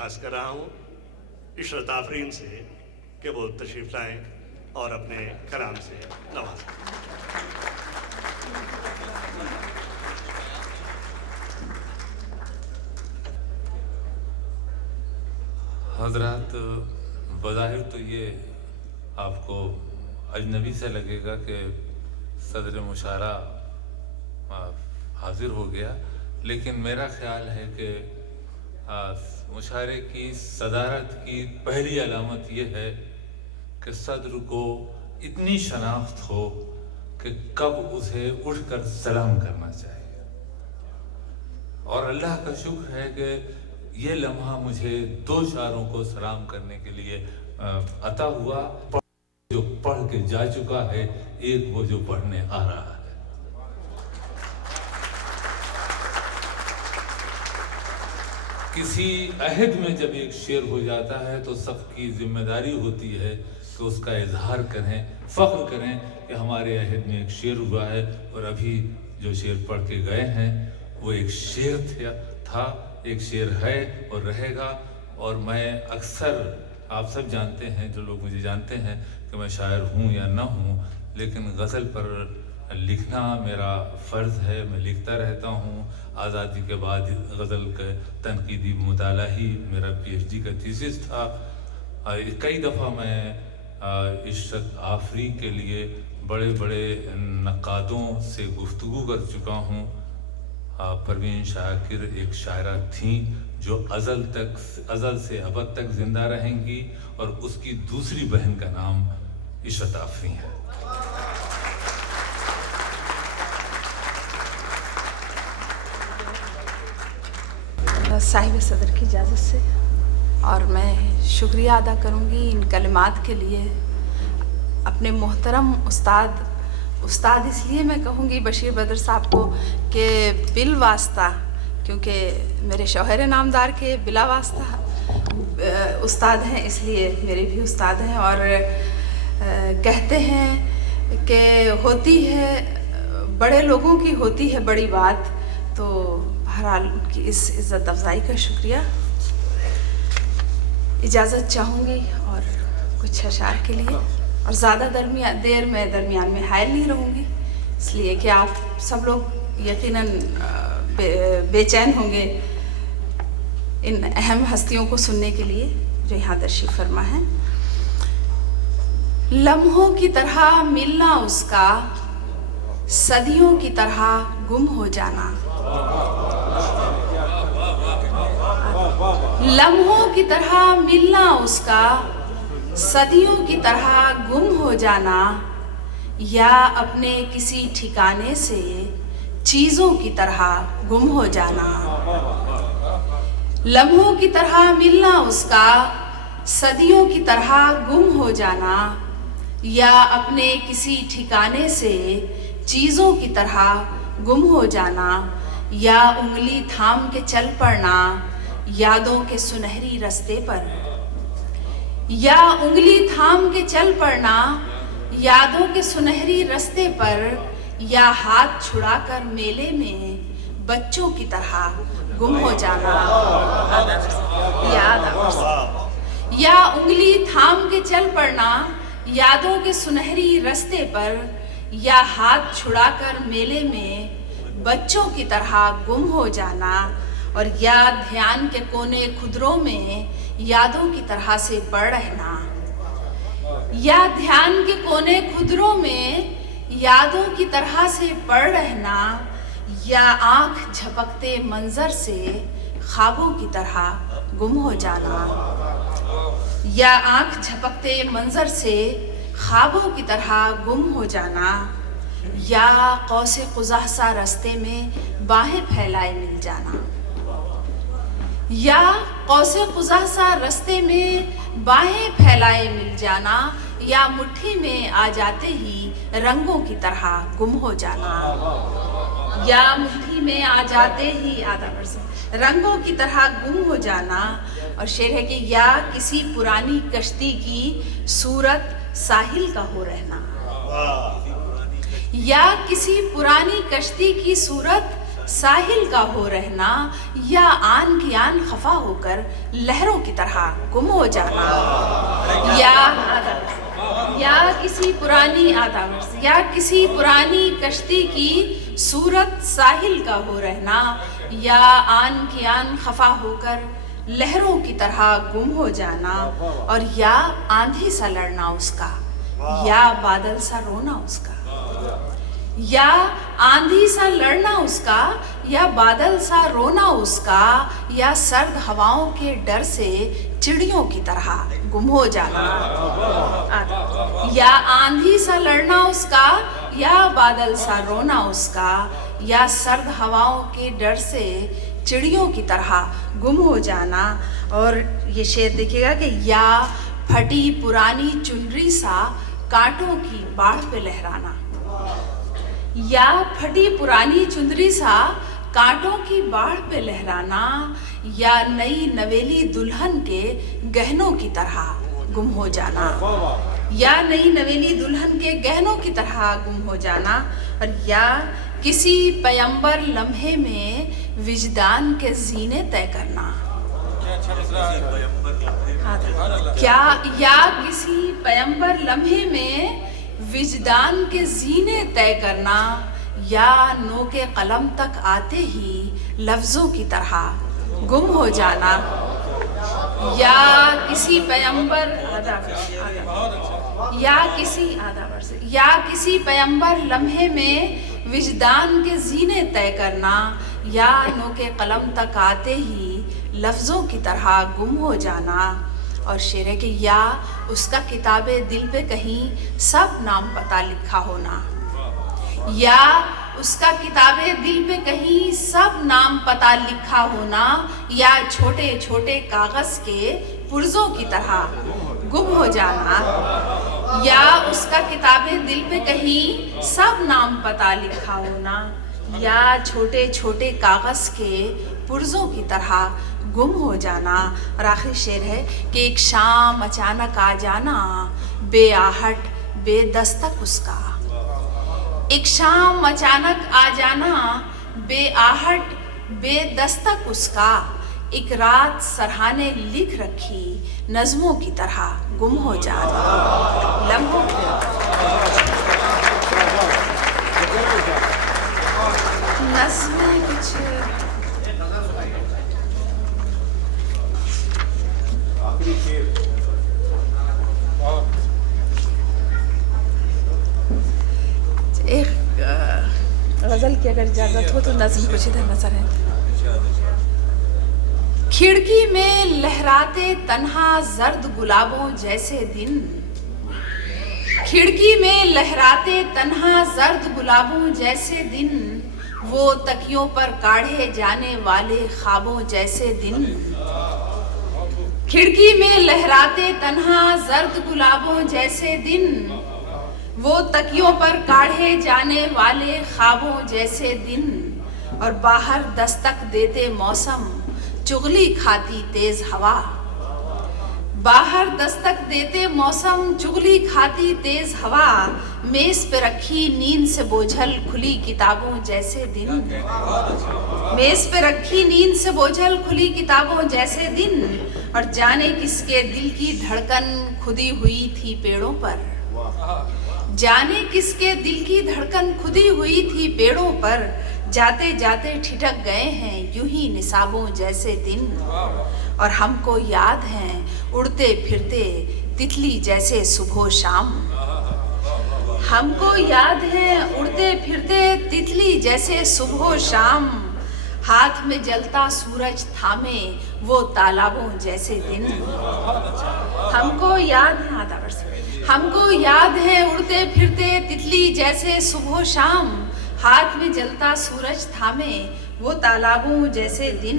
दरख्वास्त कर रहा हूँ इशरत आफरीन से कि वो तशरीफ़ लाएँ और अपने कलाम से नवाजें। हज़रात, बज़ाहिर तो ये आपको अजनबी से लगेगा कि सदर मुशारा हाजिर हो गया, लेकिन मेरा ख्याल है कि मुशारे की सदारत की पहली अलामत यह है कि सदर को इतनी शनाख्त हो कि कब उसे उठकर सलाम करना चाहिए। और अल्लाह का शुक्र है कि ये लम्हा मुझे 2 शायरों को सलाम करने के लिए अता हुआ, जो पढ़ के जा चुका है, एक वो जो पढ़ने आ रहा है। किसी अहद में जब एक शेर हो जाता है तो सबकी जिम्मेदारी होती है कि उसका इजहार करें, फ़ख्र करें कि हमारे अहद में एक शेर हुआ है। और अभी जो शेर पढ़ के गए हैं वो एक शेर था, एक शेर है और रहेगा। और मैं अक्सर, आप सब जानते हैं, जो लोग मुझे जानते हैं, कि मैं शायर हूँ या ना हूँ, लेकिन गज़ल पर लिखना मेरा फ़र्ज़ है, मैं लिखता रहता हूँ। आज़ादी के बाद गज़ल का तनकीदी मुताला ही मेरा PhD का थीसिस था। कई दफ़ा मैं इशरत आफरी के लिए बड़े बड़े नक़ादों से गुफ्तगू कर चुका हूँ। परवीन शाकिर एक शायरा थीं जो अज़ल से अबद तक ज़िंदा रहेंगी, और उसकी दूसरी बहन का नाम इशरत आफरी है। साहिब सदर की इजाज़त से, और मैं शुक्रिया अदा करूँगी इन कलिमात के लिए अपने मोहतरम उस्ताद इसलिए मैं कहूँगी बशीर बदर साहब को कि बिल वास्ता, क्योंकि मेरे शौहर नामदार के बिला वास्ता उस्ताद हैं, इसलिए मेरे भी उस्ताद हैं। और कहते हैं कि होती है बड़े लोगों की होती है बड़ी बात, तो बहरहाल उनकी इस इज़्ज़त अफ़ज़ाई का शुक्रिया। इजाज़त चाहूँगी और कुछ अशार के लिए, और ज़्यादा देर मैं दरमियान में हायल नहीं रहूँगी, इसलिए कि आप सब लोग यकीनन बेचैन होंगे इन अहम हस्तियों को सुनने के लिए जो यहाँ तशरीफ़ फरमा है। लम्हों की तरह मिलना उसका, सदियों की तरह गुम हो जाना। लम्हों की तरह मिलना उसका, सदियों की तरह गुम हो जाना, या अपने किसी ठिकाने से चीज़ों की तरह गुम हो जाना। लम्हों की तरह मिलना उसका, सदियों की तरह गुम हो जाना, या अपने किसी ठिकाने से चीज़ों की तरह गुम हो जाना, या उंगली थाम के चल पड़ना यादों के सुनहरी रास्ते पर। या उंगली थाम के चल पड़ना यादों के सुनहरी रास्ते पर, या हाथ छुड़ाकर मेले में बच्चों की तरह गुम हो जाना। या उंगली थाम के चल पड़ना यादों के सुनहरी रास्ते पर, या हाथ छुड़ाकर मेले में बच्चों की तरह गुम हो जाना, और या ध्यान के कोने खुदरों में यादों की तरह से पड़ रहना। या ध्यान के कोने खुदरों में यादों की तरह से पड़ रहना, या आँख झपकते मंजर से ख्वाबों की तरह गुम हो जाना। या आँख झपकते मंजर से ख्वाबों की तरह गुम हो जाना, या कौसे कुज़ाह सा रास्ते में बाहें फैलाए मिल जाना। या कौसे कुज़ाह सा रास्ते में बाहें फैलाए मिल जाना, या मुट्ठी में आ जाते ही रंगों की तरह गुम हो जाना। या मुट्ठी में आ जाते ही रंगों की तरह गुम हो जाना। और शेर है कि या किसी पुरानी कश्ती की सूरत साहिल का हो रहना। या किसी पुरानी कश्ती की सूरत साहिल का हो रहना या आन की आन खफा होकर लहरों की तरह गुम हो जाना, या किसी पुरानी कश्ती की सूरत साहिल का हो रहना या आन की आन खफा होकर लहरों की तरह गुम हो जाना, और या आंधी सा लड़ना उसका या बादल सा रोना उसका, या आंधी सा लड़ना उसका या बादल सा रोना उसका, या सर्द हवाओं के डर से चिड़ियों की तरह गुम हो जाना, या आंधी सा लड़ना उसका या बादल सा रोना उसका, या सर्द हवाओं के डर से चिड़ियों की तरह गुम हो जाना। और ये शेर देखिएगा कि या फटी पुरानी चुनरी सा कांटों की बाढ़ पे लहराना, या फटी पुरानी चुनरी सा कांटों की बाढ़ पे लहराना, या नई नवेली दुल्हन के गहनों की तरह गुम हो जाना, या नई नवेली दुल्हन के गहनों की तरह गुम हो जाना, और या किसी पैगंबर लम्हे में विजदान के जीने तय करना, या किसी पैगंबर लम्हे में विजदान के जीने तय करना, या नोके कलम तक आते ही लफ्जों की तरह गुम हो जाना, या किसी पैगंबर लम्हे में विजदान के जीने तय करना, या नोके कलम तक आते ही लफ्जों की तरह गुम हो जाना। और शेर है कि या उसका किताबे दिल पे कहीं सब नाम पता लिखा होना, या उसका किताबे दिल पे कहीं सब नाम पता लिखा होना, या छोटे छोटे कागज के पुर्जों की तरह गुम हो जाना, या उसका किताबे दिल पे कहीं सब नाम पता लिखा होना, या छोटे छोटे कागज के पुर्जों की तरह गुम हो जाना। और आखिरी शेर है कि एक शाम अचानक आ जाना बेआहट बेदस्तक उसका, एक शाम अचानक आ जाना बेआहट बेदस्तक उसका, एक रात सरहाने लिख रखी नज़्मों की तरह गुम हो जाना। लम्हों नज़्में कुछ एक गजल की अगर इजाजत हो तो नज़्म कुछ इधर नजर है। खिड़की में लहराते तन्हा जर्द गुलाबों जैसे दिन, खिड़की में लहराते तन्हा जर्द गुलाबों जैसे दिन, वो तकियों पर काढ़े जाने वाले ख्वाबों जैसे दिन, खिड़की में लहराते तन्हा जर्द गुलाबों जैसे दिन, वो तकियों पर काढ़े जाने वाले ख्वाबों जैसे दिन, और बाहर दस्तक देते मौसम चुगली खाती तेज हवा, बाहर दस्तक देते मौसम चुगली खाती तेज हवा, मेज पे रखी नींद से बोझल खुली किताबों जैसे दिन, मेज पे रखी नींद से बोझल खुली किताबों जैसे दिन, और जाने किसके दिल की धड़कन खुदी हुई थी पेड़ों पर, जाने किसके दिल की धड़कन खुदी हुई थी पेड़ों पर, जाते जाते ठिठक गए हैं यूं ही निसाबों जैसे दिन, और हमको याद हैं उड़ते फिरते तितली जैसे सुबह शाम, हमको याद है उड़ते फिरते तितली जैसे सुबह शाम, हाथ में जलता सूरज थामे वो तालाबों जैसे दिन, हमको याद है हमको याद है उड़ते फिरते तितली जैसे सुबह शाम, हाथ में जलता सूरज थामे वो तालाबों जैसे दिन,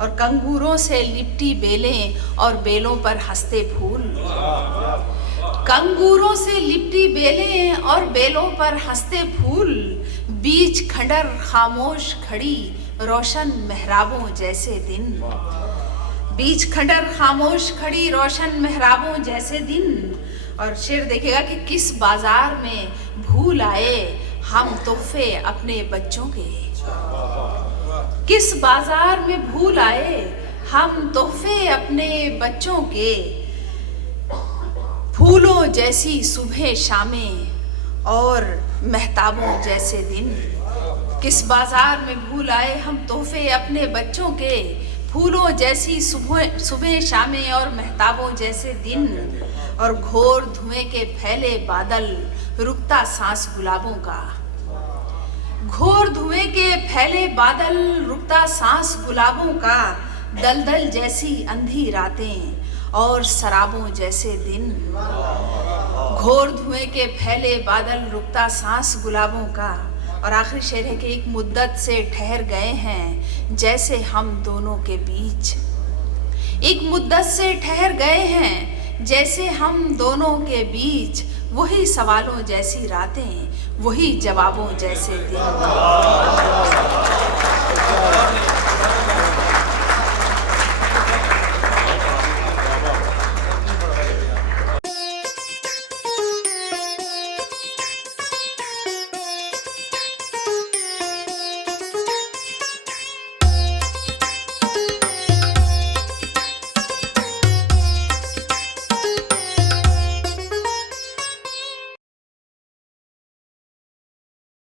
और कंगूरों से लिपटी बेलें और बेलों पर हंसते फूल, कंगूरों से लिपटी बेलें और बेलों पर हंसते फूल, बीच खंडर खामोश खड़ी रोशन मेहराबों जैसे दिन, बीच खंडर खामोश खड़ी रोशन मेहराबों जैसे दिन। और शेर देखिएगा कि किस बाजार में भूल आए हम तोहफे अपने बच्चों के, किस बाजार में भूल आए हम तोहफे अपने बच्चों के, फूलों जैसी सुबह शामें और महताबों जैसे दिन। किस बाजार में भूल आए हम तोहफे अपने बच्चों के, फूलों जैसी सुबह शामें और महताबों जैसे दिन। और घोर धुएं के फैले बादल, रुकता सांस गुलाबों का। घोर धुएं के फैले बादल, रुकता सांस गुलाबों का। दलदल जैसी अंधी रातें और शराबों जैसे दिन। घोर धुएं के फैले बादल, रुकता सांस गुलाबों का। और आखिरी शेर है कि एक मुद्दत से ठहर गए हैं जैसे हम दोनों के बीच। एक मुद्दत से ठहर गए हैं जैसे हम दोनों के बीच। वही सवालों जैसी रातें, वही जवाबों जैसे दिन।